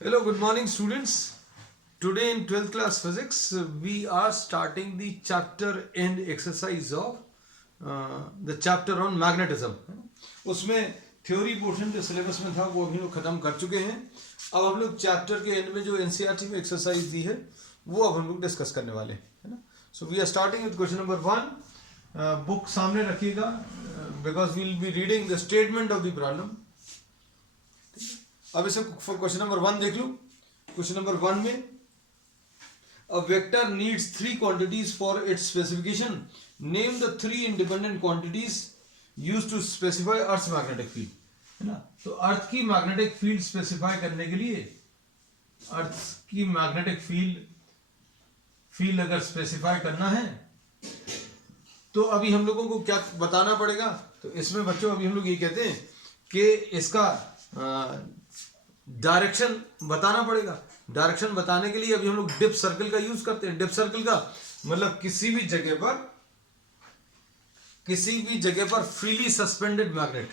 Hello, good morning, students. Today in 12th class physics, we are starting the chapter end exercise of the chapter on magnetism. उसमें theory portion जो syllabus में था वो अभी लोग खत्म कर चुके हैं. अब हम लोग चैप्टर के एंड में जो एनसीईआरटी में एक्सरसाइज दी है वो अब हम लोग डिस्कस करने वाले हैं, है ना. So we are starting with question number 1. Book सामने रखिएगा because we will be reading the statement of the problem. अब इसे क्वेश्चन नंबर 1 देख लो. क्वेश्चन नंबर 1 में a vector needs three quantities for its specification. Name the three independent quantities used to specify Earth's magnetic field. है ना. तो अर्थ की magnetic field specify करने के लिए अर्थ की मैग्नेटिक फील्ड अगर स्पेसिफाई करना है तो अभी हम लोगों को क्या बताना पड़ेगा. तो इसमें बच्चों अभी हम लोग ये कहते हैं कि इसका डायरेक्शन बताना पड़ेगा. डायरेक्शन बताने के लिए अभी हम लोग डिप सर्कल का यूज करते हैं. डिप सर्कल का मतलब किसी भी जगह पर फ्रीली सस्पेंडेड मैग्नेट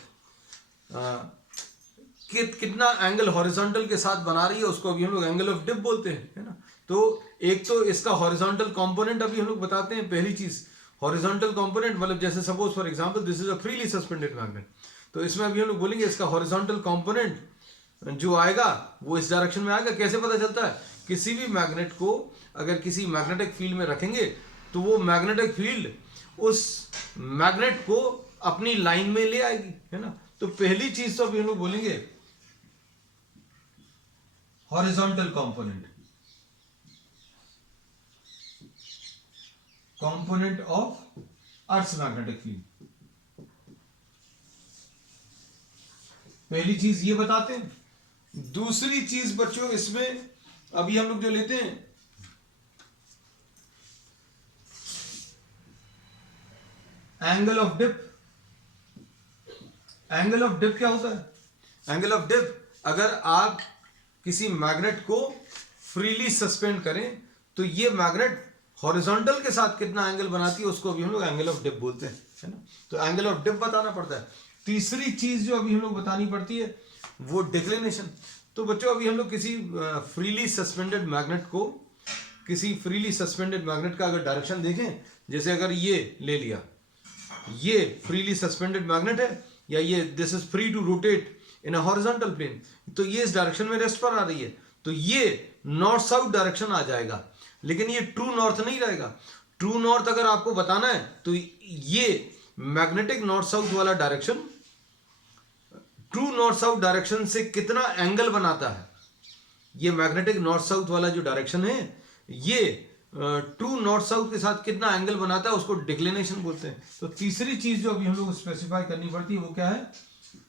कितना एंगल हॉरिजॉन्टल के साथ बना रही है उसको अभी हम लोग एंगल ऑफ डिप बोलते हैं, है ना. तो एक तो इसका हॉरिजॉन्टल कंपोनेंट अभी हम लोग बताते हैं. पहली चीज हॉरिजॉन्टल कंपोनेंट मतलब जैसे suppose for example this is a freely suspended magnet. तो इसमें अभी हम लोग बोलेंगे इसका हॉरिजॉन्टल कंपोनेंट जो आएगा वो इस डायरेक्शन में आएगा. कैसे पता चलता है? किसी भी मैग्नेट को अगर किसी मैग्नेटिक फील्ड में रखेंगे तो वो मैग्नेटिक फील्ड उस मैग्नेट को अपनी लाइन में ले आएगी, है ना. तो पहली चीज तो अभी हम लोग बोलेंगे horizontal component of earth's magnetic field. पहली चीज ये बताते हैं. दूसरी चीज बच्चों इसमें अभी हम लोग जो लेते हैं angle of dip. Angle of dip क्या होता है? एंगल ऑफ डिप अगर आप किसी मैग्नेट को फ्रीली सस्पेंड करें तो ये मैग्नेट हॉरिजॉन्टल के साथ कितना एंगल बनाती है उसको अभी हम लोग एंगल ऑफ डिप बोलते हैं, है ना. तो एंगल ऑफ डिप बताना पड़ता है. तीसरी चीज जो अभी हम लोग बतानी पड़ती है वो डिक्लिनेशन. तो बच्चों अभी हम लोग किसी फ्रीली सस्पेंडेड मैग्नेट का अगर डायरेक्शन देखें, जैसे अगर ये ले लिया, ये फ्रीली सस्पेंडेड मैग्नेट है या ये this is free to rotate in a horizontal plane, तो ये इस डायरेक्शन में रेस्ट पर आ रही है तो ये नॉर्थ साउथ डायरेक्शन आ जाएगा. लेकिन ये ट्रू नॉर्थ नहीं रहेगा. ट्रू नॉर्थ अगर आपको बताना है तो ये मैग्नेटिक नॉर्थ साउथ वाला direction true north south direction से कितना एंगल बनाता है. ये मैग्नेटिक नॉर्थ साउथ वाला जो डायरेक्शन है ये ट्रू नॉर्थ साउथ के साथ कितना एंगल बनाता है उसको डिक्लिनेशन बोलते हैं. तो तीसरी चीज जो अभी हम लोग स्पेसिफाई करनी पड़ती है वो क्या है?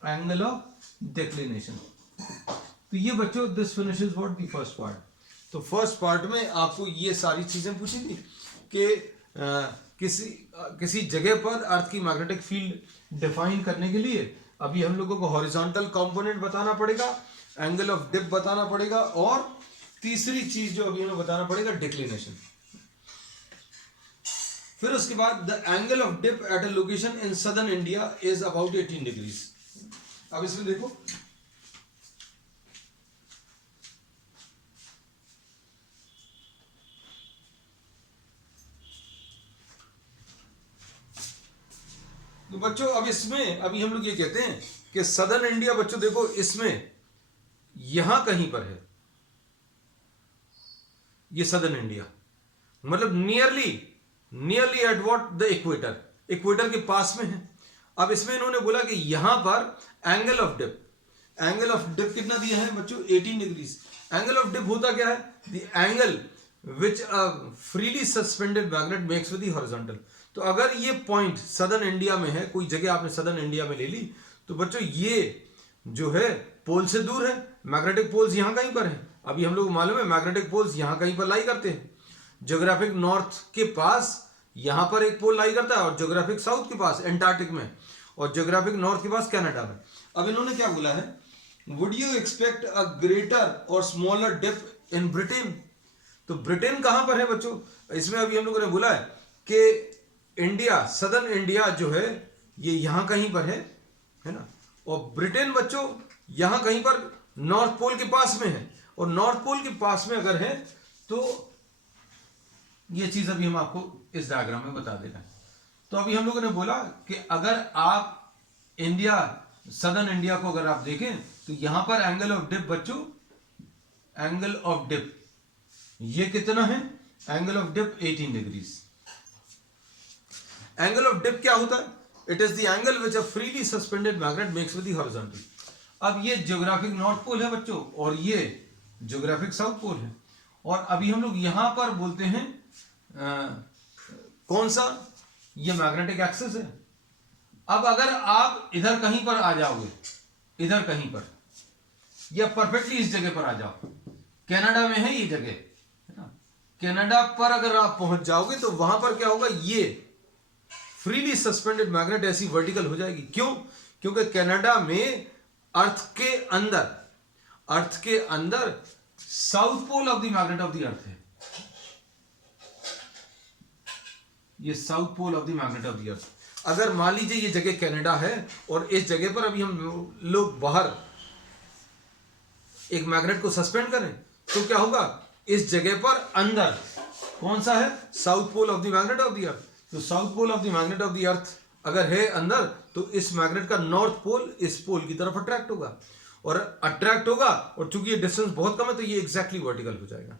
Angle of declination. तो ये बच्चों this finishes what the first part. तो फर्स्ट पार्ट में आपको ये सारी चीजें पूछी थी कि किसी जगह पर अर्थ की मैग्नेटिक फील्ड डिफाइन करने के लिए अभी हम लोगों को हॉरिजॉन्टल कंपोनेंट बताना पड़ेगा, एंगल ऑफ डिप बताना पड़ेगा और तीसरी चीज जो अभी हमें बताना पड़ेगा डिक्लिनेशन. फिर उसके बाद the angle of dip at a location in southern India is about 18 degrees. अब इसमें देखो तो बच्चों अब इसमें अभी हम लोग ये कहते हैं कि सदर्न इंडिया बच्चों देखो इसमें यहां कहीं पर है ये सदर्न इंडिया मतलब nearly at what the equator के पास में है. अब इसमें इन्होंने बोला कि यहां पर एंगल ऑफ डिप कितना दिया है बच्चों? 18 डिग्रीज. एंगल ऑफ डिप होता क्या है? The angle which a freely suspended magnet makes with the horizontal. तो अगर ये पॉइंट सदर्न इंडिया में है, कोई जगह आपने सदर्न इंडिया में ले ली तो बच्चों ये जो है पोल से दूर है. मैग्नेटिक पोल्स यहां कहीं पर है. अभी हम लोग को मालूम है मैग्नेटिक पोल्स यहां कहीं पर लाई करते हैं. ज्योग्राफिक नॉर्थ के पास यहां पर एक पोल लाई करता है और ज्योग्राफिक साउथ के पास एंटार्क्टिक में और ज्योग्राफिक नॉर्थ के पास कनाडा में. अब इन्होंने क्या बोला है? Would you expect a greater और स्मॉलर डिप इन ब्रिटेन. तो ब्रिटेन कहां पर है बच्चों? इसमें अभी हम लोगों ने बोला है कि इंडिया सदर्न इंडिया जो है ये यहां कहीं पर है ना. और ब्रिटेन बच्चों यहां कहीं पर नॉर्थ पोल के पास में है और नॉर्थ पोल के पास में अगर है तो ये चीज अभी हम आपको इस डायग्राम में बता दे रहे हैं। तो अभी हम लोगों ने बोला कि अगर आप इंडिया, सदर्न इंडिया को अगर आप देखें तो यहां पर एंगल ऑफ डिप बच्चों, एंगल ऑफ डिप ये कितना है, angle of dip 18 degrees. Angle of dip क्या होता है, it is the angle which a freely suspended magnet makes with the horizontal. अब ये ज्योग्राफिक नॉर्थ पोल है बच्चों और ये ज्योग्राफिक साउथ पोल है। और अभी हम लोग यहां पर बोलते हैं कौन सा, ये मैग्नेटिक एक्सिस है। अब अगर आप इधर कहीं पर आ जाओगे, इधर कहीं पर, या परफेक्टली इस जगह पर आ जाओ, कनाडा में है ये जगह, है ना, कनाडा पर अगर आप पहुंच जाओगे तो वहां पर क्या होगा, ये फ्रीली सस्पेंडेड मैग्नेट ऐसी वर्टिकल हो जाएगी। क्यों? क्योंकि कनाडा में अर्थ के अंदर south pole of the magnet of the earth है, ये south pole of the magnet of the earth. अगर मान लीजिए ये जगह कनाडा है और इस जगह पर अभी हम लोग बाहर एक मैग्नेट को सस्पेंड करें तो क्या होगा, इस जगह पर अंदर कौन सा है, south pole of the magnet of the earth. तो south pole of the magnet of the earth अगर है अंदर तो इस मैग्नेट का नॉर्थ पोल इस पोल की तरफ अट्रैक्ट होगा, और अट्रैक्ट होगा, और चूंकि ये डिस्टेंस बहुत कम है तो ये एग्जैक्टली वर्टिकल हो जाएगा।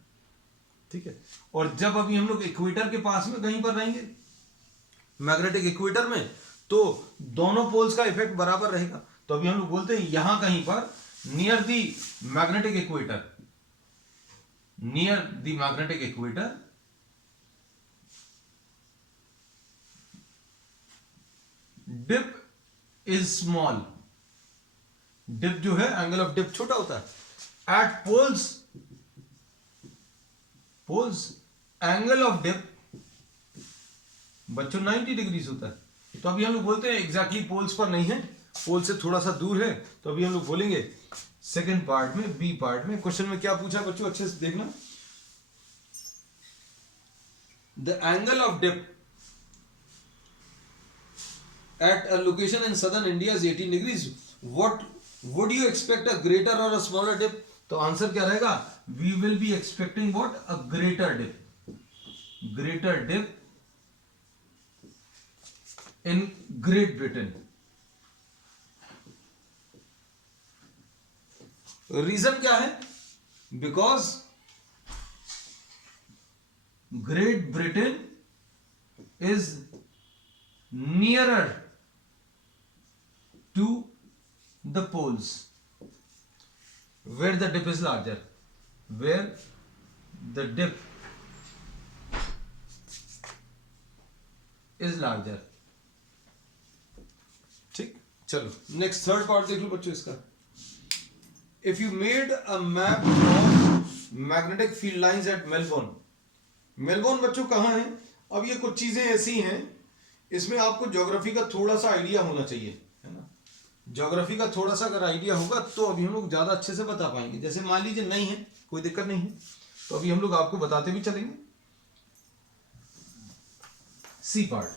ठीक है। और जब अभी हम लोग इक्वेटर के पास में कहीं पर रहेंगे, मैग्नेटिक इक्वेटर में, तो दोनों पोल्स का इफेक्ट बराबर रहेगा। तो अभी हम लोग बोलते हैं यहां कहीं पर near the magnetic equator, near the magnetic equator dip is small. Dip जो है, एंगल ऑफ डिप छोटा होता है। At poles angle of dip बच्चों 90 डिग्रीज होता है। तो अभी हम लोग बोलते हैं एग्जैक्टली पोल्स पर नहीं है, पोल से थोड़ा सा दूर है। तो अभी हम लोग बोलेंगे सेकेंड पार्ट में, बी पार्ट में, क्वेश्चन में क्या पूछा बच्चों, अच्छे से देखना। The angle of dip at a location in southern India is 18 degrees. What would you expect, a greater or a smaller dip? तो आंसर क्या रहेगा, we will be expecting what, a greater dip, greater dip in Great Britain. Reason क्या है, because Great Britain is nearer to the poles where the dip is larger, where the dip is larger। ठीक, चलो next third part देख लो बच्चों इसका। If you made a map of magnetic field lines at Melbourne. Melbourne बच्चों कहां है, अब ये कुछ चीजें ऐसी हैं, इसमें आपको ज्योग्राफी का थोड़ा सा आइडिया होना चाहिए, है ना। ज्योग्राफी का थोड़ा सा अगर आइडिया होगा तो अभी हम लोग ज्यादा अच्छे से बता पाएंगे। जैसे मान लीजिए नहीं है, कोई दिक्कत नहीं है, तो अभी हम लोग आपको बताते भी चलेंगे। सी पार्ट,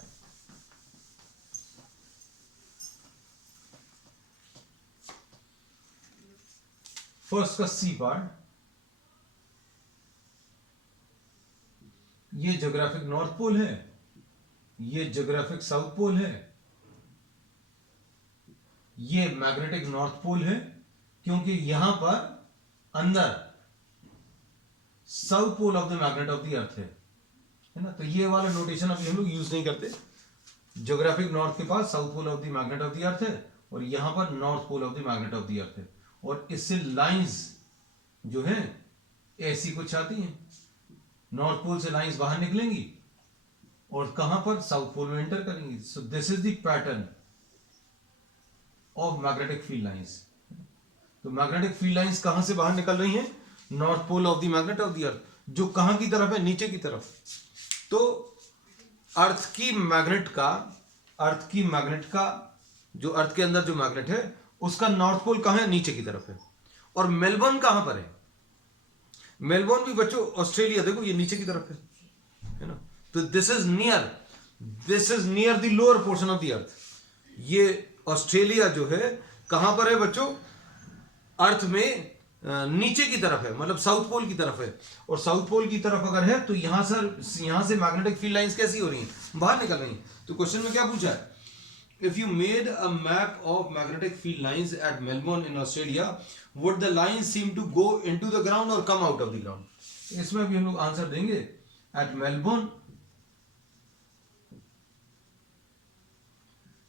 फर्स्ट का सी पार्ट, ये ज्योग्राफिक नॉर्थ पोल है, ये ज्योग्राफिक साउथ पोल है, ये मैग्नेटिक नॉर्थ पोल है, क्योंकि यहां पर अंदर south pole of the magnet of the earth है ना। तो ये वाला नोटेशन अभी हम लोग यूज नहीं करते। ज्योग्राफिक नॉर्थ के पास south pole of the magnet of the earth है और यहां पर north pole of the magnet of the earth है, और इससे लाइंस जो है ऐसी कुछ आती हैं, नॉर्थ पोल से लाइंस बाहर निकलेंगी और कहां पर, साउथ पोल में एंटर करेंगी। So this is the pattern of magnetic field lines. तो मैग्नेटिक फील्ड लाइंस कहां से बाहर निकल रही हैं, north pole of the magnet of the earth, जो कहां की तरफ है, नीचे की तरफ। तो अर्थ की मैग्नेट का जो अर्थ के अंदर जो मैग्नेट है उसका नॉर्थ पोल कहां है, नीचे की तरफ है। और मेलबोर्न कहां पर है, मेलबोर्न भी बच्चों ऑस्ट्रेलिया, देखो ये नीचे की तरफ है ना। तो this is near the lower portion of the अर्थ। ये ऑस्ट्रेलिया जो है कहां पर है बच्चों, अर्थ में नीचे की तरफ है, मतलब साउथ पोल की तरफ है, और साउथ पोल की तरफ अगर है तो यहां से मैग्नेटिक फील्ड लाइंस कैसी हो रही हैं, बाहर निकल रही हैं। तो क्वेश्चन में क्या पूछा है, if you made a map of magnetic field lines at Melbourne in Australia, would the line seem to go into the ground और come out of the ground. इसमें भी हम लोग आंसर देंगे, at Melbourne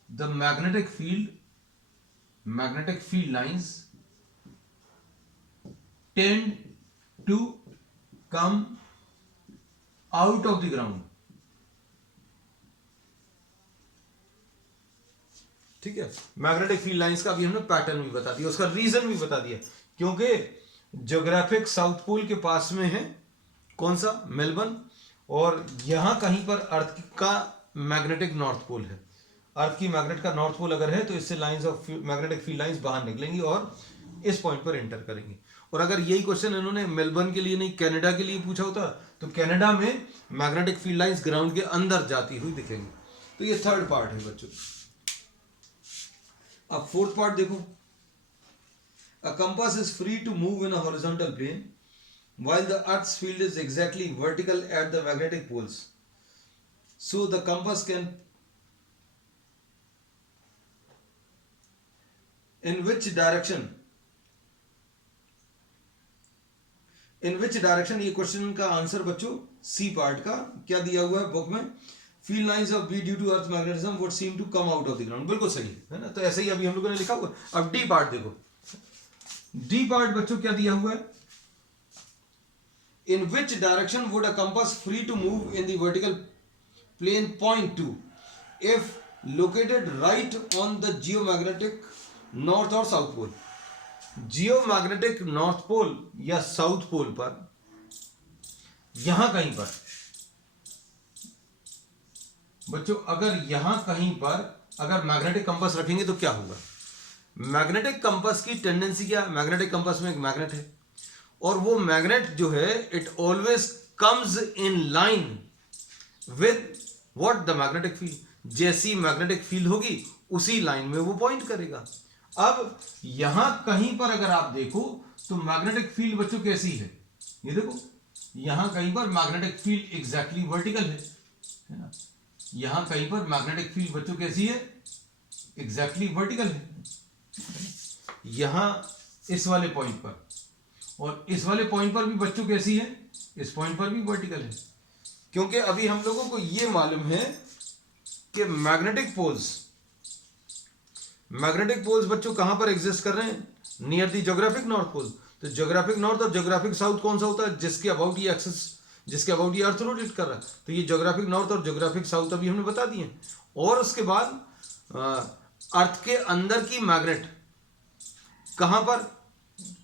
the magnetic field lines tend to come out of the ground। ठीक है, magnetic field lines का भी हमने पैटर्न भी बता दिया, उसका रीजन भी बता दिया, क्योंकि ज्योग्राफिक साउथ पोल के पास में है कौन सा, मेलबर्न, और यहां कहीं पर अर्थ का मैग्नेटिक नॉर्थ पोल है। अर्थ की मैग्नेट का नॉर्थ पोल अगर है तो इससे lines of magnetic field lines बाहर निकलेंगी और इस पॉइंट पर एंटर करेंगी। और अगर यही क्वेश्चन इन्होंने मेलबर्न के लिए नहीं कनाडा के लिए पूछा होता तो कनाडा में मैग्नेटिक फील्ड लाइंस ग्राउंड के अंदर जाती हुई दिखेंगी। तो ये थर्ड पार्ट है बच्चों। अब फोर्थ पार्ट देखो, a compass is free to move in a horizontal plane while the earth's field is exactly vertical at the magnetic poles, so the compass can in which direction ये question का answer बच्चों C part का क्या दिया हुआ है book में, field lines of B due to earth magnetism would seem to come out of the ground, बिल्कुल सही है ना। तो ऐसे ही अभी हम लोगों ने लिखा हुआ। अब डी पार्ट देखो, डी पार्ट बच्चों क्या दिया हुआ है, in which direction would a compass free to move in the vertical plane point to if located right on the geomagnetic north or south pole। Geomagnetic north pole या south पोल पर यहां कहीं पर बच्चों, अगर यहां कहीं पर अगर मैग्नेटिक कंपास रखेंगे तो क्या होगा, मैग्नेटिक कंपास की टेंडेंसी क्या है, मैग्नेटिक कंपास में एक मैग्नेट है और वो मैग्नेट जो है it always comes in line with what the magnetic field. जैसी मैग्नेटिक फील्ड होगी उसी लाइन में वो पॉइंट करेगा। अब यहां कहीं पर अगर आप देखो तो मैग्नेटिक फील्ड बच्चों कैसी है, ये देखो यहां कहीं पर मैग्नेटिक फील्ड एग्जैक्टली वर्टिकल है ना, यहां कहीं पर मैग्नेटिक फील्ड बच्चों कैसी है, एग्जैक्टली वर्टिकल है, यहां इस वाले पॉइंट पर, और इस वाले पॉइंट पर भी बच्चों कैसी है, इस पॉइंट पर भी वर्टिकल है। क्योंकि अभी हम लोगों को यह मालूम है कि मैग्नेटिक पोल्स बच्चों कहां पर एग्जिस्ट कर रहे हैं, near the geographic north pole. तो ज्योग्राफिक नॉर्थ और ज्योग्राफिक साउथ कौन सा होता है, जिसके अबाउट ये एक्सिस, जिसके अबाउट ये अर्थ रोटेट कर रहा है। तो ये ज्योग्राफिक नॉर्थ और ज्योग्राफिक साउथ अभी हमने बता दिए। और उसके बाद अर्थ के अंदर की मैग्नेट कहां पर,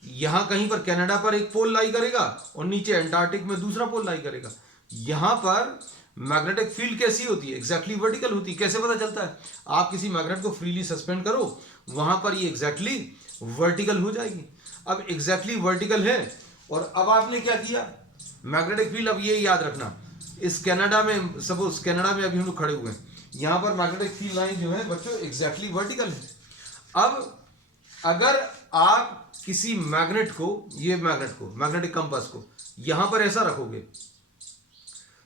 यहां कहीं पर कनाडा पर एक पोल लाई करेगा और नीचे एंटार्क्टिक में दूसरा पोल लाई करेगा। यहां पर मैग्नेटिक फील्ड कैसी होती है, एग्जैक्टली वर्टिकल होती है। कैसे पता चलता है, आप किसी मैग्नेट को फ्रीली सस्पेंड करो, वहां पर ये एग्जैक्टली वर्टिकल हो जाएगी। अब एग्जैक्टली वर्टिकल है और अब आपने क्या किया, मैग्नेटिक फील्ड, अब ये याद रखना, इस कनाडा में, सपोज कनाडा में अभी हम लोग खड़े हुए हैं, यहां पर मैग्नेटिक फील्ड लाइन जो है बच्चों एग्जैक्टली वर्टिकल है। अब अगर आप किसी मैग्नेट को, ये मैग्नेट को, मैग्नेटिक कंपास को यहां पर ऐसा रखोगे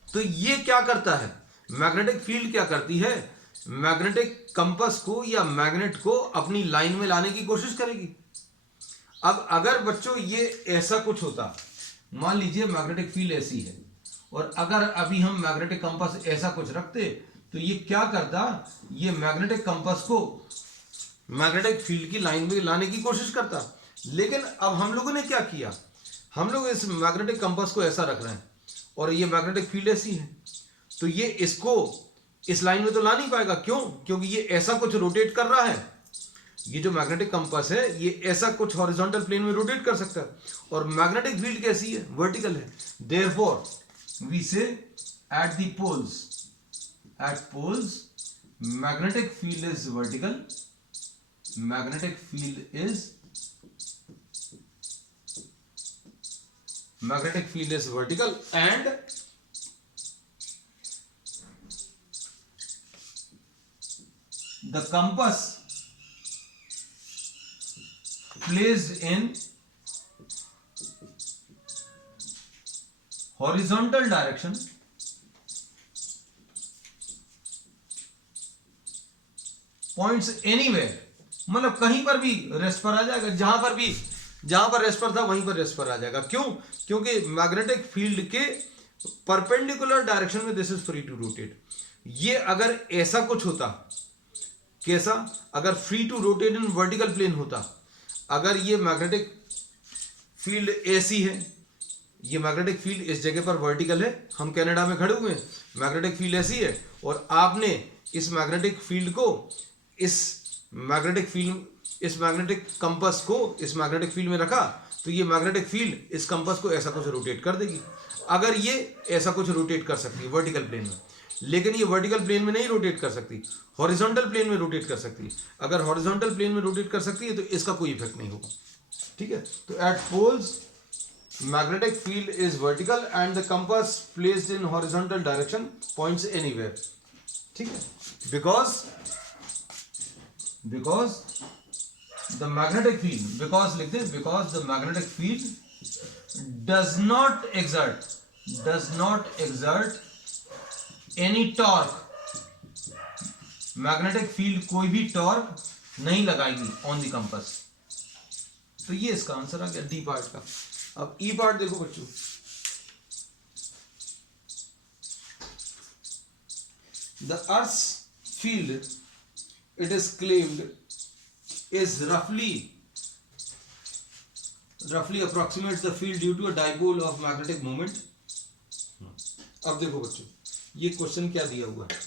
तो ये क्या करता है, मैग्नेटिक फील्ड क्या करती है, मैग्नेटिक कंपास को या मैग्नेट को अपनी लाइन में लाने की कोशिश करेगी। अब अगर बच्चों ये ऐसा कुछ होता, मान लीजिए मैग्नेटिक फील्ड ऐसी है और अगर अभी हम मैग्नेटिक कंपास ऐसा कुछ रखते तो ये क्या करता, ये मैग्नेटिक कंपास को मैग्नेटिक फील्ड की लाइन में लाने की कोशिश करता। लेकिन अब हम लोगों ने क्या किया, हम लोग इस मैग्नेटिक कंपास को ऐसा रख रहे हैं और ये मैग्नेटिक फील्ड ऐसी है, तो ये इसको इस लाइन में तो ला नहीं पाएगा। क्यों, क्योंकि ये ऐसा कुछ रोटेट कर रहा है, ये जो मैग्नेटिक कंपास है ये ऐसा कुछ हॉरिजॉन्टल प्लेन में रोटेट कर सकता है और मैग्नेटिक फील्ड कैसी है, वर्टिकल है। Therefore we say at the poles magnetic field is vertical, magnetic field is vertical and the compass placed in horizontal direction points anywhere, मतलब कहीं पर भी रेस्ट पर आ जाएगा, जहां पर रेस्ट पर था वहीं पर रेस्ट पर आ जाएगा। क्यों? क्योंकि मैग्नेटिक फील्ड के परपेंडिकुलर डायरेक्शन में this is free to rotate. ये अगर ऐसा कुछ होता, कैसा? अगर free to rotate in vertical plane होता, अगर ये मैग्नेटिक फील्ड ऐसी है, ये मैग्नेटिक फील्ड इस जगह पर वर्टिकल है, हम कनाडा में खड़े हुए हैं, मैग्नेटिक फील्ड ऐसी है, और आपने इस मैग्नेटिक फील्ड को इस मैग्नेटिक कंपास को इस मैग्नेटिक फील्ड में रखा, तो ये मैग्नेटिक फील्ड इस कंपास को ऐसा कुछ रोटेट कर देगी। अगर ये ऐसा कुछ रोटेट कर सकती है वर्टिकल प्लेन में, लेकिन ये वर्टिकल प्लेन में नहीं रोटेट कर सकती, हॉरिजॉन्टल प्लेन में रोटेट कर सकती है। अगर हॉरिजॉन्टल प्लेन में रोटेट कर सकती है तो इसका कोई इफेक्ट नहीं होगा। ठीक है, तो at poles magnetic field is vertical and the compass placed in horizontal direction points anywhere. ठीक है, because the magnetic field, because लिख दें, because the magnetic field does not exert any torque, magnetic field कोई भी torque नहीं लगाएगी on the compass. तो ये इसका आंसर आ गया डी पार्ट का। अब ई पार्ट देखो बच्चों, the earth field it is claimed is roughly approximates the field due to a dipole of magnetic moment। अब देखो बच्चों, ये क्वेश्चन क्या दिया हुआ है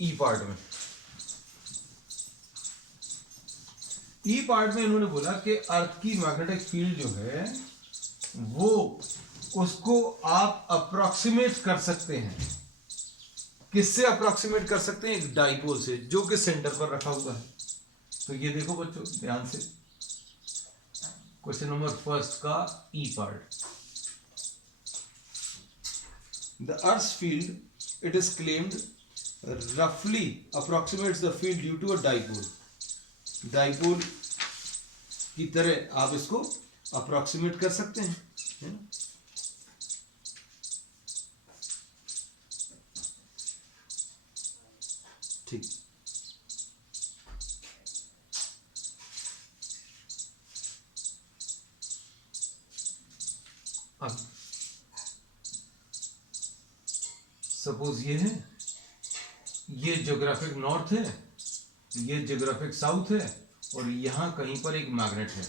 ई पार्ट में। ई पार्ट में इन्होंने बोला कि अर्थ की मैग्नेटिक फील्ड जो है वो, उसको आप अप्रोक्सीमेट कर सकते हैं। किससे अप्रोक्सीमेट कर सकते हैं? एक डाइपोल से, जो कि सेंटर पर रखा हुआ है। तो ये देखो बच्चों ध्यान से, क्वेश्चन नंबर फर्स्ट का E part, the earth field it is claimed roughly approximates the field due to a dipole। Dipole की तरह आप इसको अप्रोक्सीमेट कर सकते हैं, है ना। ठीक, अब सपोज ये है, ये ज्योग्राफिक नॉर्थ है, ये ज्योग्राफिक साउथ है, और यहां कहीं पर एक मैग्नेट है,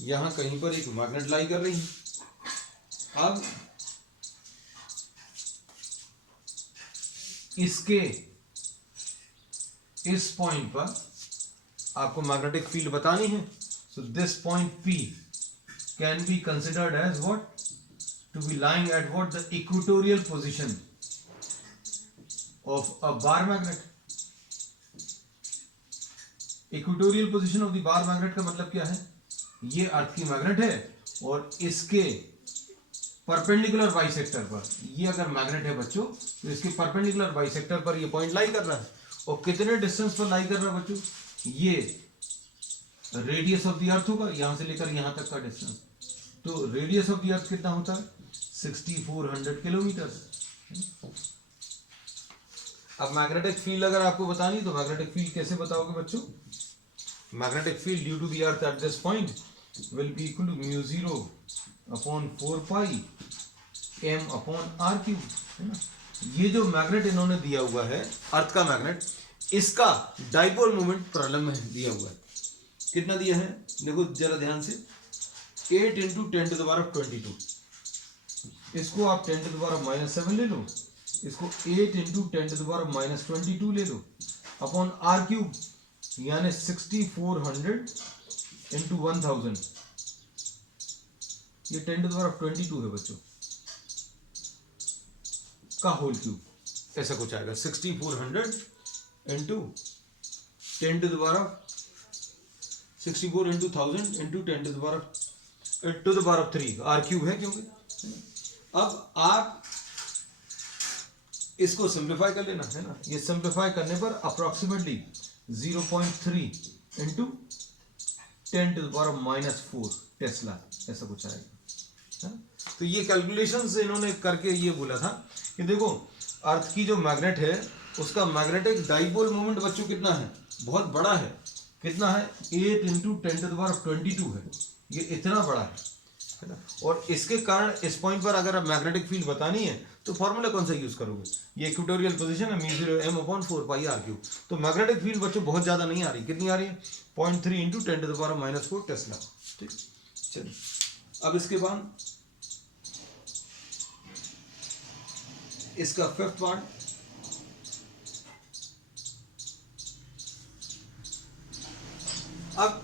यहां कहीं पर एक मैग्नेट लाई कर रही है। अब इसके इस पॉइंट पर आपको मैग्नेटिक फील्ड बतानी है। So this point P can be considered as what? To be lying at what? The equatorial position of a bar magnet। Equatorial position of the bar magnet का मतलब क्या है? ये अर्थ की मैग्नेट है और इसके परपेंडिकुलर बाइसेक्टर पर, ये अगर मैग्नेट है बच्चों, तो इसके परपेंडिकुलर बाइसेक्टर पर ये पॉइंट लाई कर रहा है। और कितने डिस्टेंस पर लाई कर रहा है बच्चों? ये रेडियस ऑफ द अर्थ होगा, यहां से लेकर यहां तक का डिस्टेंस। तो रेडियस ऑफ द अर्थ कितना होता है? 6400 किलोमीटर। अब मैग्नेटिक फील्ड अगर आपको बतानी तो मैग्नेटिक फील्ड कैसे बताओगे बच्चों? Magnetic field due to the earth at this point will be equal to μ0 upon 4 pi m upon r cube, है ना। ये जो मैग्नेट इन्होंने दिया हुआ है, अर्थ का मैग्नेट, इसका डाइपोल मोमेंट प्रॉब्लम में दिया हुआ है। कितना दिया है देखो जरा ध्यान से, 8 × 10⁻22। इसको आप 10⁻⁻7 ले लो, इसको 8 × 10⁻22 ले लो, अपॉन r क्यूब, यानी 6400 × 1000, ये 10⁻22 है बच्चों का होल क्यूब, ऐसा कुछ आएगा। 6400 × 64 × 1000 × 10⁻3 r क्यूब है, क्योंकि। अब आप इसको सिंप्लीफाई कर लेना, है ना। ये सिंप्लीफाई करने पर अप्रोक्सीमेटली 0.3 × 10⁻⁻⁴ टेस्ला, ऐसा कुछ आएगा। तो ये कैलकुलेशंस इन्होंने करके ये बोला था कि देखो अर्थ की जो मैग्नेट है उसका मैग्नेटिक डाइपोल मोमेंट बच्चों कितना है, बहुत बड़ा है। कितना है? 8 × 10⁻22 है, ये इतना बड़ा है ना। और इसके कारण इस पॉइंट पर अगर आप मैग्नेटिक फील्ड बतानी है तो फॉर्मूला कौन सा यूज करोगे? ये इक्वेटोरियल पोजीशन है, μ0m/4πr³। तो मैग्नेटिक फील्ड बच्चों बहुत ज्यादा नहीं आ रही, कितनी आ रही है? 0.3 × 10⁻⁻⁴ टेस्ला। ठीक, चलिए अब इसके बाद इसका फिफ्थ पार्ट, अब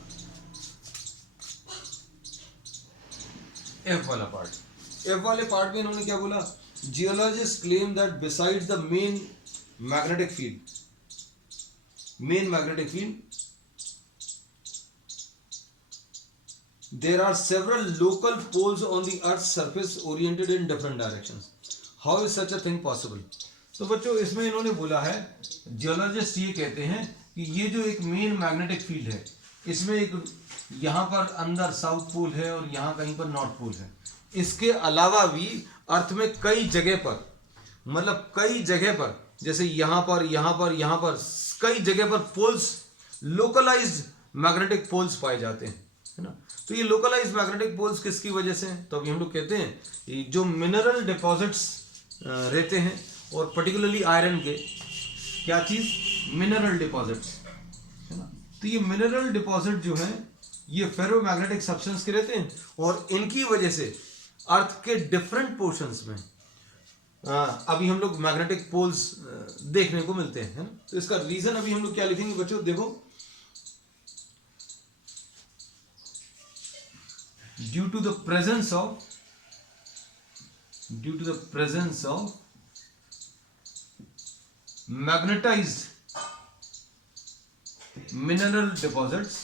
एफ वाला पार्ट। एफ वाले पार्ट में इन्होंने क्या बोला? Geologist claim that besides the main magnetic field there are several local poles on the earth's surface oriented in different directions. How is such a thing possible? तो बच्चों इसमें इन्होंने बोला है, जियोलॉजिस्ट ये कहते हैं कि ये जो एक मेन मैग्नेटिक फील्ड है इसमें एक यहाँ पर अंदर साउथ पोल है और यहाँ कहीं पर नॉर्थ पोल है। इसके अलावा भी अर्थ में कई जगह पर, मतलब कई जगह पर, जैसे यहाँ पर कई जगह पर पोल्स, लोकलाइज्ड मैग्नेटिक पोल्स पाए जाते हैं, है ना। तो ये लोकलाइज्ड मैग्नेटिक पोल्स किसकी वजह से हैं? तो अभी हम लोग कहते हैं जो मिनरल डिपॉजिट्स रहते हैं, और पर्टिकुलरली आयरन के, क्या चीज? मिनरल डिपॉजिट्स, है ना। तो ये मिनरल डिपॉजिट जो है ये फेरोमैग्नेटिक सब्सटेंस के रहते हैं, और इनकी वजह से अर्थ के डिफरेंट पोर्शंस में अभी हम लोग मैग्नेटिक पोल्स देखने को मिलते हैं, है ना। तो इसका रीजन अभी हम लोग क्या लिखेंगे बच्चों? देखो, due to the presence of magnetized mineral deposits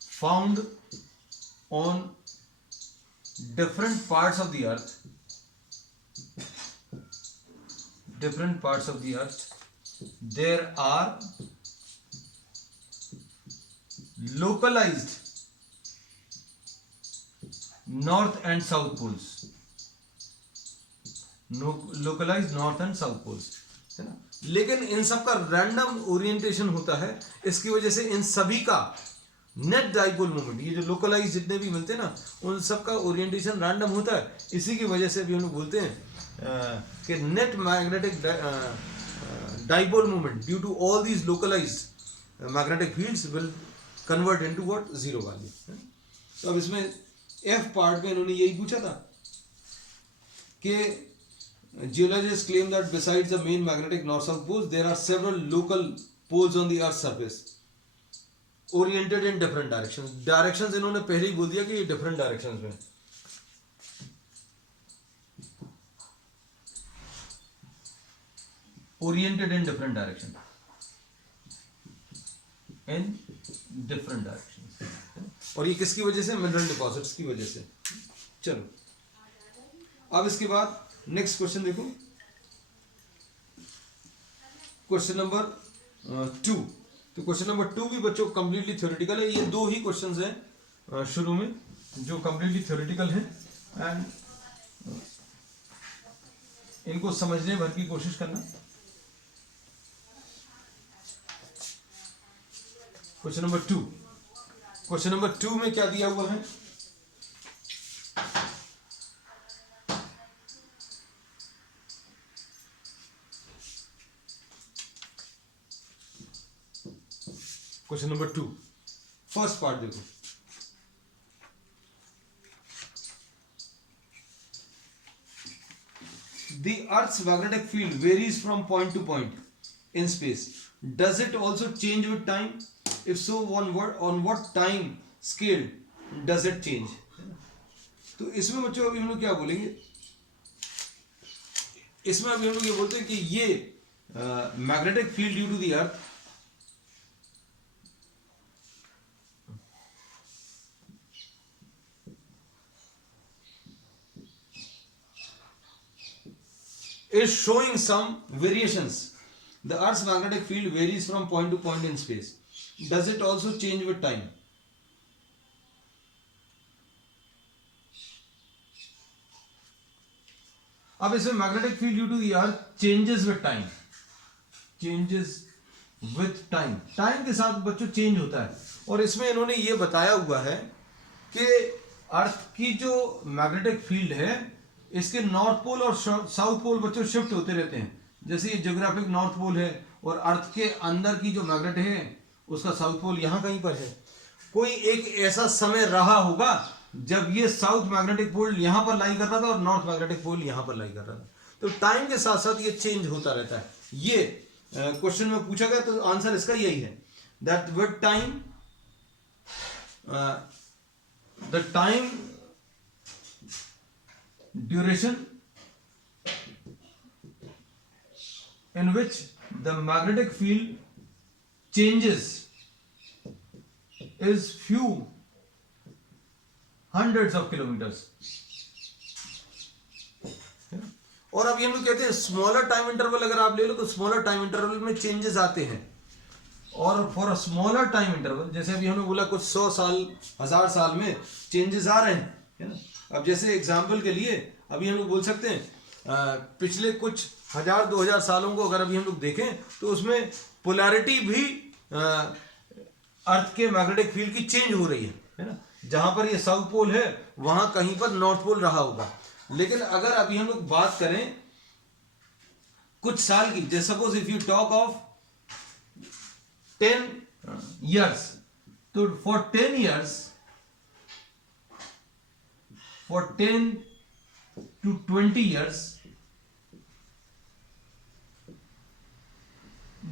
found on different parts of the earth, there are localized north and south poles, है ना। लेकिन इन सब का रैंडम ओरिएंटेशन होता है, इसकी वजह से इन सभी का नेट डाइपोल मोमेंट, ये जो लोकलाइज जितने भी मिलते हैं ना, उन सब का ओरिएंटेशन रैंडम होता है। इसी की वजह से भी हम लोग बोलते हैं कि net magnetic dipole moment due to all these localized magnetic fields will convert into what? Zero value. तो अब इसमें एफ पार्ट में इन्होंने यही पूछा था कि geologist claim that besides the main magnetic north south poles there are several local poles on the earth surface oriented in different directions इन्होंने पहले ही बोल दिया कि ये डिफरेंट डायरेक्शंस में, ओरिएंटेड इन डिफरेंट डायरेक्शन, और ये किसकी वजह से? मिनरल डिपॉजिट्स की वजह से। चलो अब इसके बाद नेक्स्ट क्वेश्चन देखो, क्वेश्चन नंबर 2। तो क्वेश्चन नंबर 2 भी बच्चों कंप्लीटली थ्योरेटिकल है। ये दो ही क्वेश्चंस हैं शुरू में जो कंप्लीटली थ्योरेटिकल हैं, एंड इनको समझने भर की कोशिश करना। क्वेश्चन नंबर 2 में क्या दिया हुआ है? क्वेश्चन नंबर 2 फर्स्ट पार्ट देखो, the earth's magnetic field varies from point to point in space. Does it also change with time? If so, on what time scale does it change? तो इसमें बच्चों अभी हम लोग क्या बोलेंगे? इसमें अभी हम लोग ये बोलते हैं कि ये magnetic field due to the earth is showing some variations the earth's magnetic field varies from point to point in space, does it also change with time? अब इसमें magnetic field due to the earth changes with time, changes with time, time के साथ बच्चों change होता है। और इसमें इन्होंने ये बताया हुआ है कि अर्थ की जो मैग्नेटिक फील्ड है इसके नॉर्थ पोल और साउथ पोल बच्चों शिफ्ट होते रहते हैं। जैसे ये ज्योग्राफिक नॉर्थ पोल है और अर्थ के अंदर की जो मैग्नेट है उसका साउथ पोल यहाँ कहीं पर है। कोई एक ऐसा समय रहा होगा जब ये साउथ मैग्नेटिक पोल यहाँ पर लाई कर रहा था और नॉर्थ मैग्नेटिक पोल यहाँ पर लाई कर रहा था। तो टाइम के साथ साथ ये चेंज होता रहता है। ये क्वेश्चन में पूछा गया तो आंसर इसका यही है, that with time the time duration in which the magnetic field changes is few hundreds of kilometers। और अब ये हम लोग कहते हैं स्मॉलर टाइम इंटरवल अगर आप ले लो तो स्मॉलर टाइम इंटरवल में चेंजेस आते हैं। और for a smaller time interval, जैसे अभी हमने बोला कुछ 100 साल 1000 साल में चेंजेस आ रहे हैं, है ना। अब जैसे एग्जांपल के लिए अभी हम लोग बोल सकते हैं पिछले कुछ 1000-2000 सालों को अगर अभी हम लोग देखें तो उसमें पोलैरिटी भी अर्थ के मैग्नेटिक फील्ड की चेंज हो रही है ना। जहां पर ये साउथ पोल है वहां कहीं पर नॉर्थ पोल रहा होगा। लेकिन अगर अभी हम लोग बात करें कुछ साल की, जैसे suppose if you talk of 10 years, तो for 10 years, for 10 to 20 years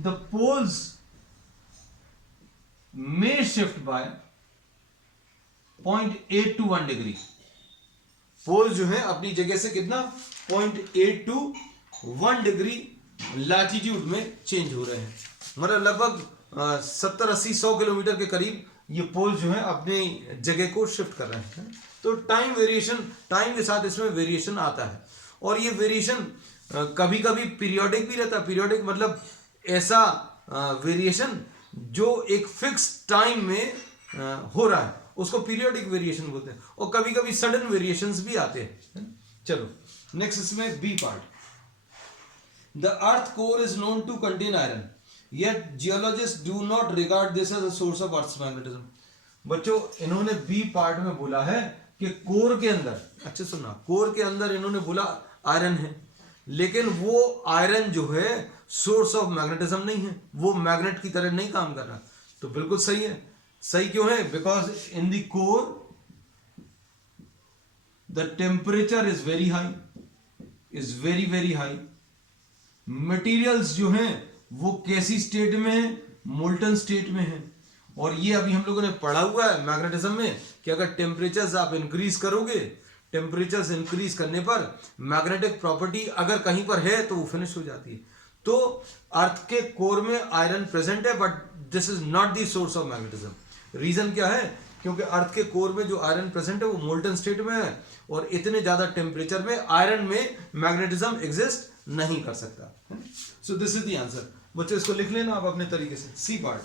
the poles may shift by 0.8 to 1 degree। पोल जो है अपनी जगह से कितना 0.8 to 1 डिग्री लैटिट्यूड में चेंज हो रहे हैं। मतलब लगभग 70-80-100 किलोमीटर के करीब ये पोल जो है अपनी जगह को शिफ्ट कर रहे हैं। तो टाइम वेरिएशन, टाइम के साथ इसमें वेरिएशन आता है। और ये वेरिएशन कभी कभी पीरियोडिक भी रहता है। पीरियोडिक मतलब ऐसा वेरिएशन जो एक फिक्स टाइम में हो रहा है उसको पीरियोडिक वेरिएशन बोलते हैं। और कभी कभी सडन वेरिएशंस भी आते हैं। चलो नेक्स्ट इसमें B part, the earth core is known to contain iron yet geologists do not regard this as a source of earth magnetism. बच्चों इन्होंने बी पार्ट में बोला है कि कोर के अंदर, अच्छा सुनना, कोर के अंदर इन्होंने बोला आयरन है, लेकिन वो आयरन जो है सोर्स ऑफ मैग्नेटिज्म नहीं है, वो मैग्नेट की तरह नहीं काम कर रहा। तो बिल्कुल सही है। सही क्यों है? Because in the core the temperature is very high, is very very high. Materials जो हैं वो कैसी स्टेट में है? मोल्टन स्टेट में है। और ये अभी हम लोगों ने पढ़ा हुआ है मैग्नेटिज्म में कि अगर टेम्परेचर्स आप इंक्रीज करोगे, टेम्परेचर्स इंक्रीज करने पर मैग्नेटिक प्रॉपर्टी अगर कहीं पर है तो वो फिनिश हो जाती है। तो अर्थ के कोर में आयरन प्रेजेंट है but this is not the source of magnetism. Reason क्या है? क्योंकि अर्थ के कोर में जो आयरन प्रेजेंट है वो मोल्टन स्टेट में है और इतने ज्यादा टेम्परेचर में आयरन में मैग्नेटिज्म एग्जिस्ट नहीं कर सकता। सो दिस इज द आंसर। बच्चों इसको लिख लेना आप अपने तरीके से। सी पार्ट,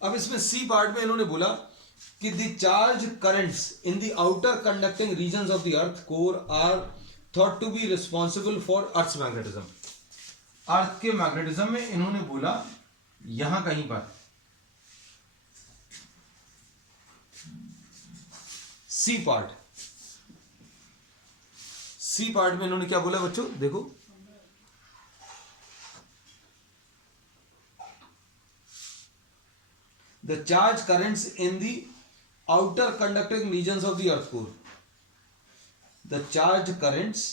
अब इसमें सी पार्ट में इन्होंने बोला कि the charge currents in the outer conducting regions of the earth core are thought to be responsible for earth magnetism. Earth के मैग्नेटिज्म में इन्होंने बोला यहां कहीं पर सी पार्ट, सी पार्ट में इन्होंने क्या बोला बच्चों? देखो the charge currents in the outer conducting regions of the earth core, the charge currents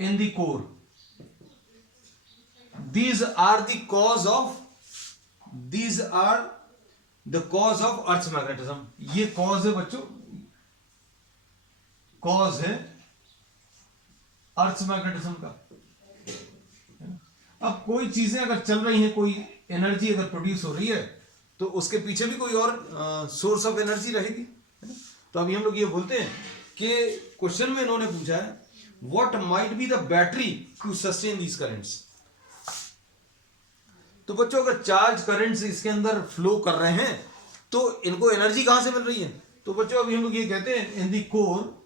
in the core, these are the cause of earth's magnetism। ये cause है बच्चों, कॉज है अर्थ मैग्नेटिज्म का। अब कोई चीजें अगर चल रही हैं, कोई एनर्जी अगर प्रोड्यूस हो रही है, तो उसके पीछे भी कोई और सोर्स ऑफ एनर्जी रहेगी, है ना? तो अभी हम लोग ये बोलते हैं कि क्वेश्चन में इन्होंने पूछा है what might be the battery to sustain these currents. तो बच्चों अगर चार्ज करंट्स इसके अंदर फ्लो कर रहे हैं तो इनको एनर्जी कहां से मिल रही है? तो बच्चों अभी हम लोग ये कहते हैं in the core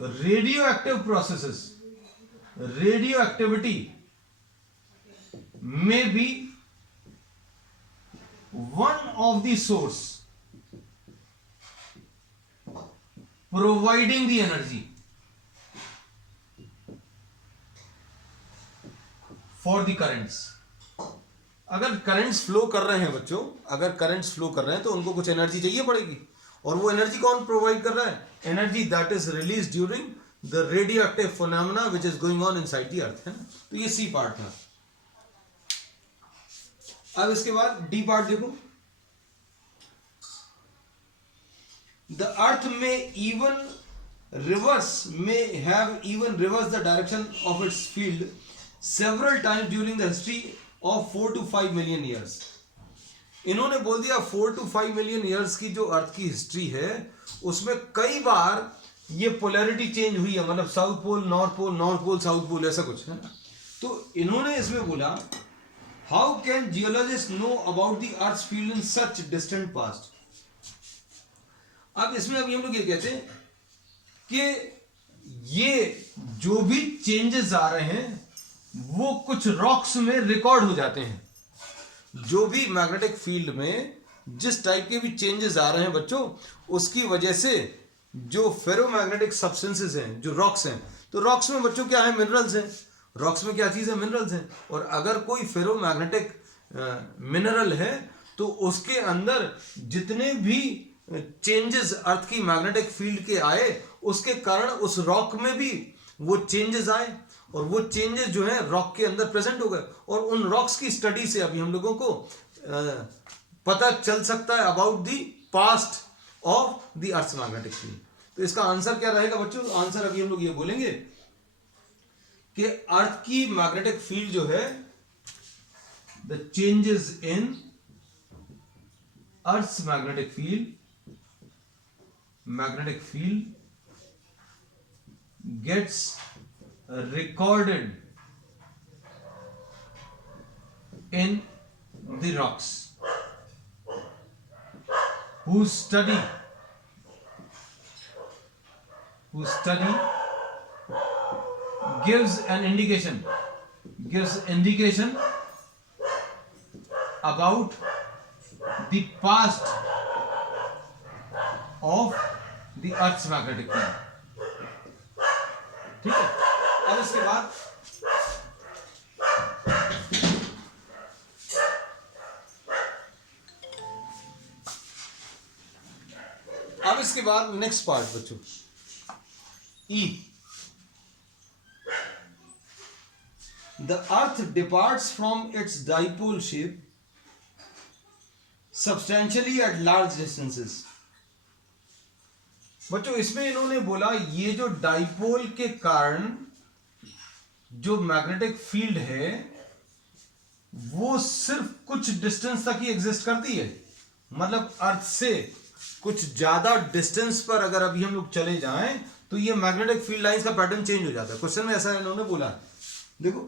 radioactive processes, radioactivity may be one of the source providing the energy for the currents। अगर करंट्स फ्लो कर रहे हैं बच्चों, अगर करंट्स फ्लो कर रहे हैं तो उनको कुछ एनर्जी चाहिए पड़ेगी, और वो एनर्जी कौन प्रोवाइड कर रहा है? Energy that is release during the radio active phenomena which is going on inside the earth, है ना? तो ये सी पार्ट था। अब इसके बाद डी पार्ट देखो, द अर्थ में इवन रिवर्स में have even reverse the direction of its field several times during the history of 4 to 5 million years. इन्होंने बोल दिया 4 to 5 मिलियन ईयर्स की जो अर्थ की हिस्ट्री है उसमें कई बार ये पोलैरिटी चेंज हुई है, मतलब south pole north pole, north pole south pole, ऐसा कुछ है ना। तो इन्होंने इसमें बोला how can geologist know about the earth field in such distant past. अब इसमें अभी हम लोग ये कहते हैं कि ये जो भी चेंजेस आ रहे हैं वो कुछ रॉक्स में रिकॉर्ड हो जाते हैं। जो भी मैग्नेटिक फील्ड में जिस टाइप के भी चेंजेस आ रहे हैं बच्चों, उसकी वजह से जो फेरोमैग्नेटिक सब्सटेंसेस हैं, जो रॉक्स हैं, तो रॉक्स में बच्चों क्या है? मिनरल्स हैं। रॉक्स में क्या चीज है? मिनरल्स हैं। और अगर कोई फेरोमैग्नेटिक मिनरल है तो उसके अंदर जितने भी चेंजेस अर्थ की मैग्नेटिक फील्ड के आए उसके कारण उस रॉक में भी वो चेंजेस आए, और वो चेंजेस जो है रॉक के अंदर प्रेजेंट हो गए, और उन रॉक्स की स्टडी से अभी हम लोगों को पता चल सकता है about the past of the earth magnetic field. तो इसका आंसर क्या रहेगा बच्चों? आंसर अभी हम लोग ये बोलेंगे कि अर्थ की मैग्नेटिक फील्ड जो है, the changes in earth magnetic field gets recorded in the rocks whose study gives indication about the past of the earth's magnetic field। ठीक है। अब इसके बाद नेक्स्ट पार्ट बच्चों, E. The earth departs from its dipole shape substantially at large distances. बच्चों इसमें इन्होंने बोला ये जो डाइपोल के कारण जो मैग्नेटिक फील्ड है वो सिर्फ कुछ डिस्टेंस तक ही एग्जिस्ट करती है, मतलब अर्थ से कुछ ज्यादा डिस्टेंस पर अगर अभी हम लोग चले जाएं तो ये मैग्नेटिक फील्ड लाइंस का पैटर्न चेंज हो जाता है। क्वेश्चन में ऐसा इन्होंने बोला, देखो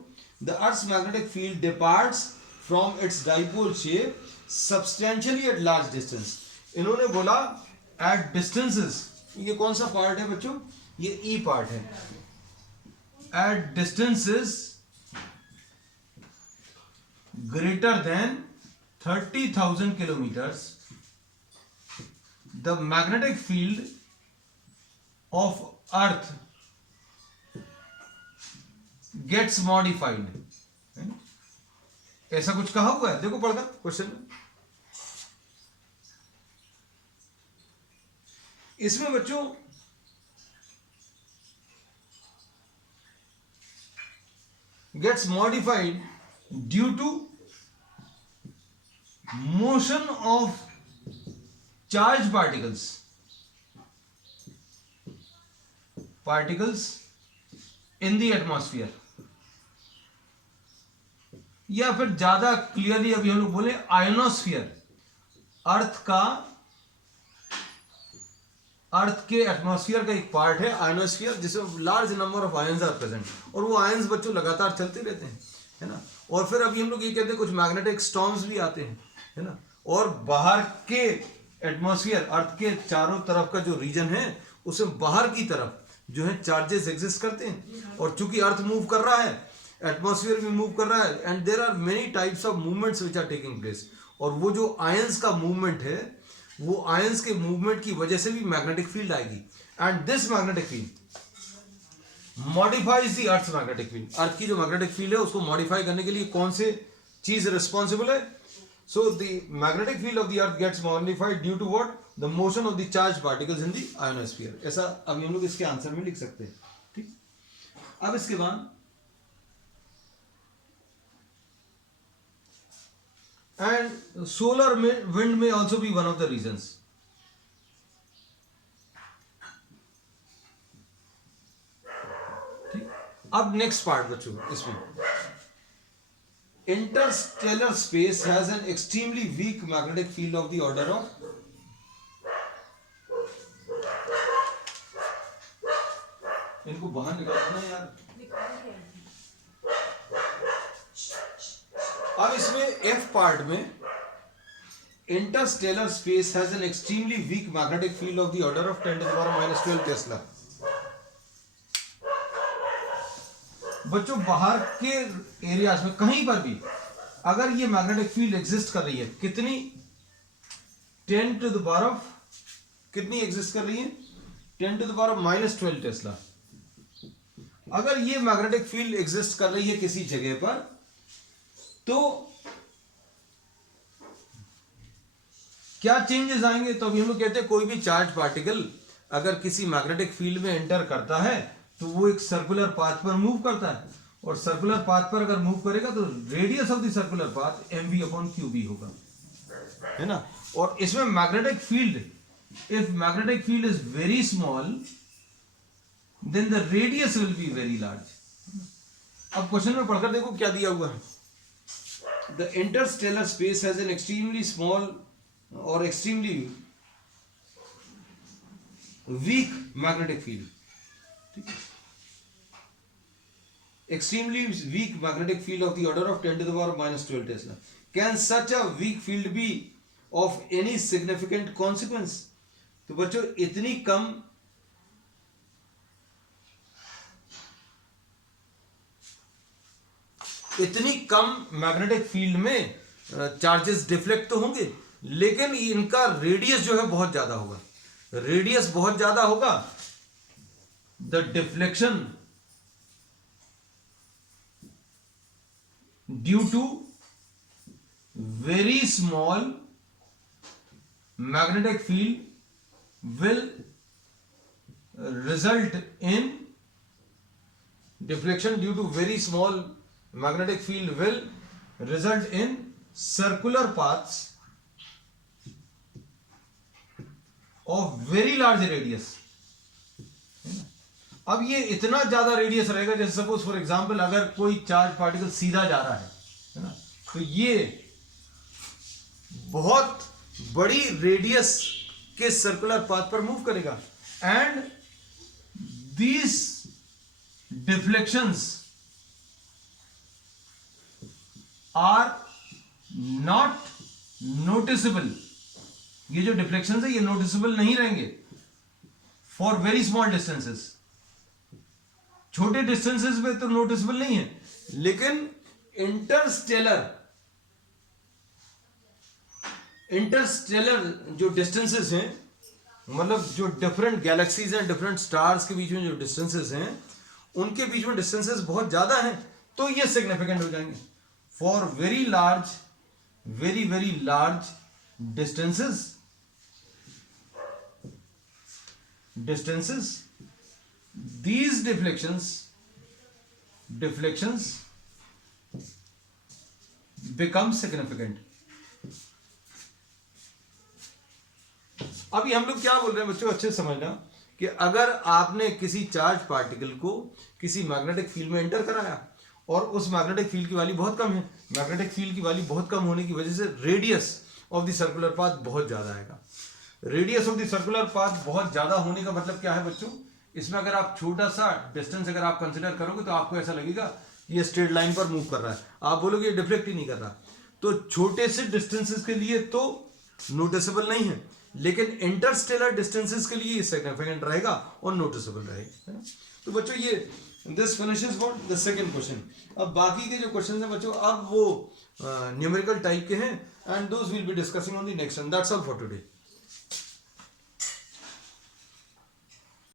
the earth's magnetic field departs from its dipole shape substantially at large distance. इन्होंने बोला एट डिस्टेंसेस, ये कौन सा पार्ट है बच्चों? ये ई पार्ट है। At distances greater than 30,000 kilometres the magnetic field of earth gets modified. ऐसा कुछ कहा हुआ है, देखो पढ़कर क्वेश्चन में। इसमें बच्चों gets modified due to motion of charged particles in the atmosphere। या फिर ज्यादा क्लियरली अभी हम लोग बोले आयोनोस्फीयर, अर्थ के एटमॉस्फेयर का एक पार्ट है आयोनोस्फीयर, जिसमें large number of ions are present, और वो आयंस बच्चों लगातार चलते रहते हैं, है ना। और फिर अभी हम लोग ये कहते हैं कुछ मैग्नेटिक स्टॉर्म्स भी आते हैं, है ना। और बाहर के एटमॉस्फेयर, अर्थ के चारों तरफ का जो रीजन है, उसमें बाहर की तरफ जो है चार्जेस एग्जिस्ट करते हैं, और चूंकि अर्थ मूव कर रहा है, एटमॉस्फेयर भी मूव कर रहा है, and there are many types of movements which are taking place, और वो जो आयंस का मूवमेंट है, वो आयंस के मूवमेंट की वजह से भी मैग्नेटिक फील्ड आएगी, and this magnetic field modifies the earth magnetic field. Earth की जो मैग्नेटिक फील्ड है उसको मॉडिफाई करने के लिए कौन से चीज रिस्पॉन्सिबल है? So the magnetic field of the earth gets modified due to what? The motion of the charge particles in the ionosphere. ऐसा अभी हम लोग इसके आंसर में लिख सकते हैं, ठीक। अब इसके बाद and solar wind may also be one of the reasons. अब नेक्स्ट पार्ट बच्चों, इसमें Interstellar space has an extremely weak magnetic field of the order of, इनको बाहर निकालना है यार। अब इसमें एफ पार्ट में Interstellar space has an extremely weak magnetic field of the order of 10⁻⁻12 Tesla. बच्चों बाहर के एरियाज में कहीं पर भी अगर ये मैग्नेटिक फील्ड एग्जिस्ट कर रही है, कितनी 10⁻, कितनी एग्जिस्ट कर रही है? 10⁻⁻12 टेस्ला। अगर ये मैग्नेटिक फील्ड एग्जिस्ट कर रही है किसी जगह पर, तो क्या चेंजेस आएंगे? तो अभी हम लोग कहते हैं कोई भी चार्ज पार्टिकल अगर किसी मैग्नेटिक फील्ड में एंटर करता है तो वो एक सर्कुलर पाथ पर मूव करता है, और सर्कुलर पाथ पर अगर मूव करेगा तो radius of the circular path mv/qb होगा, है ना। और इसमें magnetic field, if magnetic field is very small then the radius will be very large. अब क्वेश्चन में पढ़कर देखो क्या दिया हुआ है। The interstellar space has an extremely small or extremely weak magnetic field. Extremely weak magnetic field of the order of 10⁻⁻12 Tesla. Can such a weak field be of any significant consequence? तो बच्चों इतनी कम magnetic field में charges deflect तो होंगे, लेकिन इनका radius जो है बहुत ज्यादा होगा, रेडियस बहुत ज्यादा होगा। The deflection due to very small magnetic field will result in, deflection due to very small magnetic field will result in circular paths of very large radius। अब ये इतना ज्यादा रेडियस रहेगा, जैसे सपोज फॉर एग्जांपल अगर कोई charge particle सीधा जा रहा है ना, तो ये बहुत बड़ी रेडियस के सर्कुलर पाथ पर मूव करेगा, and these deflections are not noticeable. ये जो डिफ्लेक्शन है ये नोटिसेबल नहीं रहेंगे फॉर वेरी स्मॉल डिस्टेंसेस। छोटे डिस्टेंसेस में तो नोटिसेबल नहीं है, लेकिन इंटरस्टेलर जो डिस्टेंसेस हैं, मतलब जो डिफरेंट गैलेक्सीज हैं, डिफरेंट स्टार्स के बीच में जो डिस्टेंसेस हैं, उनके बीच में डिस्टेंसेस बहुत ज्यादा हैं, तो ये सिग्निफिकेंट हो जाएंगे। For very large distances these deflections become significant। अभी हम लोग क्या बोल रहे हैं बच्चों, अच्छे समझना कि अगर आपने किसी चार्ज पार्टिकल को किसी मैग्नेटिक फील्ड में एंटर कराया और उस मैग्नेटिक फील्ड की वैल्यू बहुत कम है। मैग्नेटिक फील्ड की वैल्यू बहुत कम होने की वजह से radius of the circular path बहुत ज्यादा आएगा। Radius of the circular path बहुत ज्यादा होने का मतलब क्या है बच्चों, इसमें अगर आप छोटा सा डिस्टेंस अगर आप कंसिडर करोगे तो आपको ऐसा लगेगा ये स्ट्रेट लाइन पर मूव कर रहा है, आप बोलोगे ये डिफ्लेक्ट ही नहीं कर रहा। तो छोटे से डिस्टेंसेस के लिए तो नोटिसेबल नहीं है, लेकिन इंटरस्टेलर डिस्टेंसेस के लिए सिग्निफिकेंट रहेगा और नोटिसेबल रहेगा। तो बच्चों ये this finishes what the second question. अब बाकी के जो क्वेश्चन हैं बच्चों अब वो न्यूमेरिकल टाइप के हैं, and those will be discussing on the next, and that's all for today.